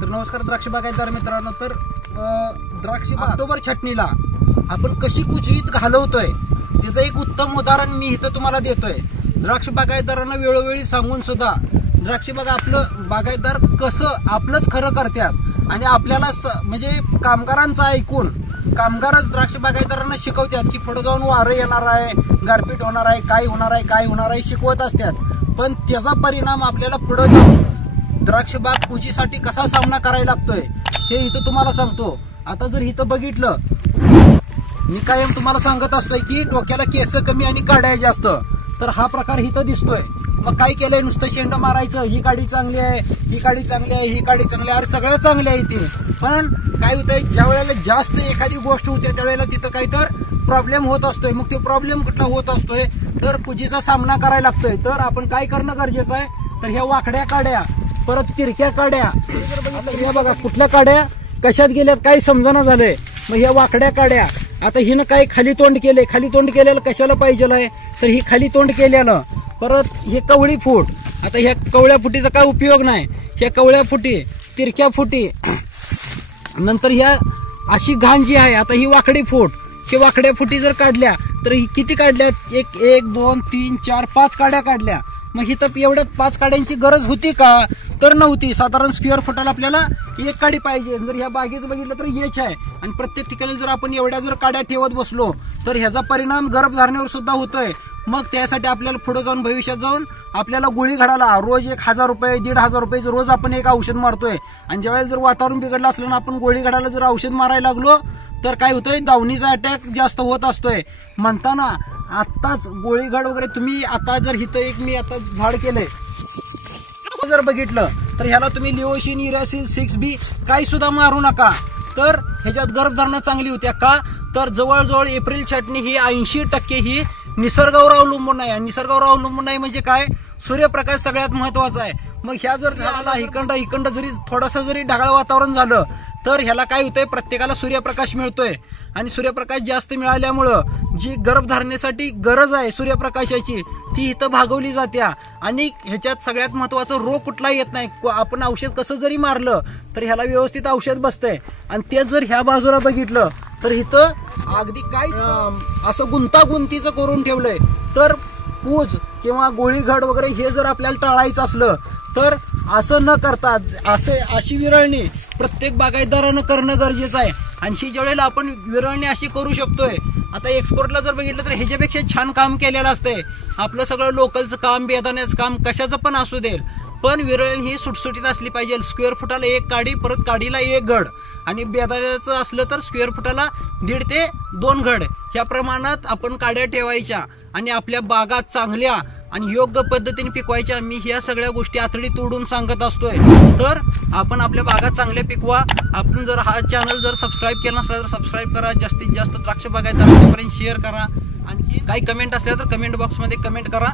तर नमस्कार द्राक्ष बागायतदार मित्रांनो. तर द्राक्ष ऑक्टोबर छटणीला आपण कशी कुजवीत घालवतोय त्याचं एक उत्तम उदाहरण मी इथं तुम्हाला देतोय. द्राक्ष बागायतदारांना वेळोवेळी सांगून सुद्धा द्राक्ष बागा आपलं बागायतदार कसं आपलंच खरं करतात आणि आपल्याला म्हणजे कामगारांचं ऐकून कामगारच द्राक्ष बागायतदारांना शिकवतात की पुढे जाऊन वारं येणार आहे, गारपीट होणार आहे, काय होणार आहे शिकवत असतात. पण त्याचा परिणाम आपल्याला पुढे जाऊन द्राक्ष बाग कुजीसाठी कसा सामना करायला लागतोय हे इथं तुम्हाला सांगतो. आता जर इथं बघितलं, मी कायम तुम्हाला सांगत असतोय की डोक्याला केस कमी आणि काड्या जास्त, तर हा प्रकार इथं दिसतोय. मग काय केलंय, नुसतं शेंड मारायचं, ही काडी चांगली आहे, ही काडी चांगली आहे, ही काडी चांगली आहे, अरे सगळं चांगलं आहे ते. पण काय होतंय, ज्या वेळेला जास्त एखादी गोष्ट होते त्यावेळेला तिथं काही तर प्रॉब्लेम होत असतोय. मग ते प्रॉब्लेम कुठला होत असतोय, तर कुजीचा सामना करायला लागतोय. तर आपण काय करणं गरजेचं आहे, तर ह्या वाकड्या काड्या, परत तिरक्या काड्या, हे बघा कुठल्या काड्या कशात गेल्यात काही समजना झालंय. मग ह्या वाकड्या काड्या, आता हिनं काय खाली तोंड केलंय, खाली तोंड केलेलं कशाला पाहिजे आहे, तर ही खाली तोंड केल्यानं. परत हे कवळी फूट, आता ह्या कवळ्या फुटीचा काय उपयोग नाही. ह्या कवळ्या फुटी, तिरक्या फुटी, नंतर ह्या अशी घाण जी आहे, आता ही वाकडी फूट, हे वाकड्या फुटी जर काढल्या तर ही किती काढल्यात, एक 2 3 4 5 काड्या काढल्या. मग ही तर एवढ्या 5 काड्यांची गरज होती का, तर नव्हती. साधारण स्क्वेअर फुटाला आपल्याला एक काडी पाहिजे. जर ह्या बागेचं बघितलं तर हेच आहे. आणि प्रत्येक ठिकाणी जर आपण एवढ्या जर काड्या ठेवत बसलो तर ह्याचा परिणाम गर्भधारणेवर सुद्धा होतोय. मग त्यासाठी आपल्याला पुढे जाऊन भविष्यात जाऊन आपल्याला गोळी घडाला रोज 1000 रुपये 1500 रुपयाचं रोज आपण एक औषध मारतोय. आणि ज्यावेळेला जर वातावरण बिघडलं असलं ना आपण गोळी घडाला जर औषध मारायला लागलो तर काय होतंय, दावणीचा अटॅक जास्त होत असतोय. म्हणताना आत्ताच गोळीघाड वगैरे तुम्ही आता जर इथं एक मी आता झाड केलंय जर बघितलं तर ह्याला तुम्ही लिओशिन, इरॅसिल, 6B काही सुद्धा मारू नका. तर ह्याच्यात गर्भधारणा चांगली होत्या का, तर जवळजवळ एप्रिल छटणी ही 80% ही निसर्गावर अवलंबून आहे. निसर्गावर अवलंबून आहे म्हणजे काय, सूर्यप्रकाश सगळ्यात महत्वाचा आहे. मग ह्या जर झाला इकंड जरी थोडंसं जरी ढगाळ वातावरण झालं तर ह्याला काय होतंय, प्रत्येकाला सूर्यप्रकाश मिळतोय. आणि सूर्यप्रकाश जास्त मिळाल्यामुळं जी गर्भधारणेसाठी गरज आहे सूर्यप्रकाशाची ती इथं भागवली जात्या. आणि ह्याच्यात सगळ्यात महत्वाचं रोग कुठला येत नाही. आपण औषध कसं जरी मारलं तर ह्याला व्यवस्थित औषध बसतंय. आणि ते जर ह्या बाजूला बघितलं तर इथं अगदी काय असं गुंतागुंतीचं करून ठेवलंय. तर पूज किंवा गोळीघड वगैरे हे जर आपल्याला टाळायचं असलं तर असं न करता अशी विरळणी प्रत्येक बागायतदारानं करणं गरजेचं आहे. आणि ही ज्यावेळेला आपण विरळणी अशी करू शकतोय, आता एक्सपोर्टला जर बघितलं तर ह्याच्यापेक्षा छान काम केलेलं असतंय. आपलं सगळं लोकलचं काम, बेदाण्याचं काम कशाचं पण असू दे, पण विरळणी ही सुटसुटीत असली पाहिजे. स्क्वेअर फुटाला एक काडी, परत काडीला एक घड. आणि बेदाण्याचं असलं तर स्क्वेअर फुटाला 1.5 ते 2 घड ह्या प्रमाणात आपण काड्या ठेवायच्या आणि आपल्या बागा चांगल्या आणि योग्य पद्धतीने पिकवायच्या. मी ह्या सगळ्या गोष्टी आतडी तोडून सांगत असतोय. तर आपण आपल्या बागा चांगल्या पिकवा. आपण जर हा चॅनल जर सबस्क्राईब केला नसला तर सबस्क्राईब करा. जास्तीत जास्त द्राक्ष बागायतदारांपर्यंत शेअर करा. आणखी काही कमेंट असल्या तर कमेंट बॉक्समध्ये कमेंट करा.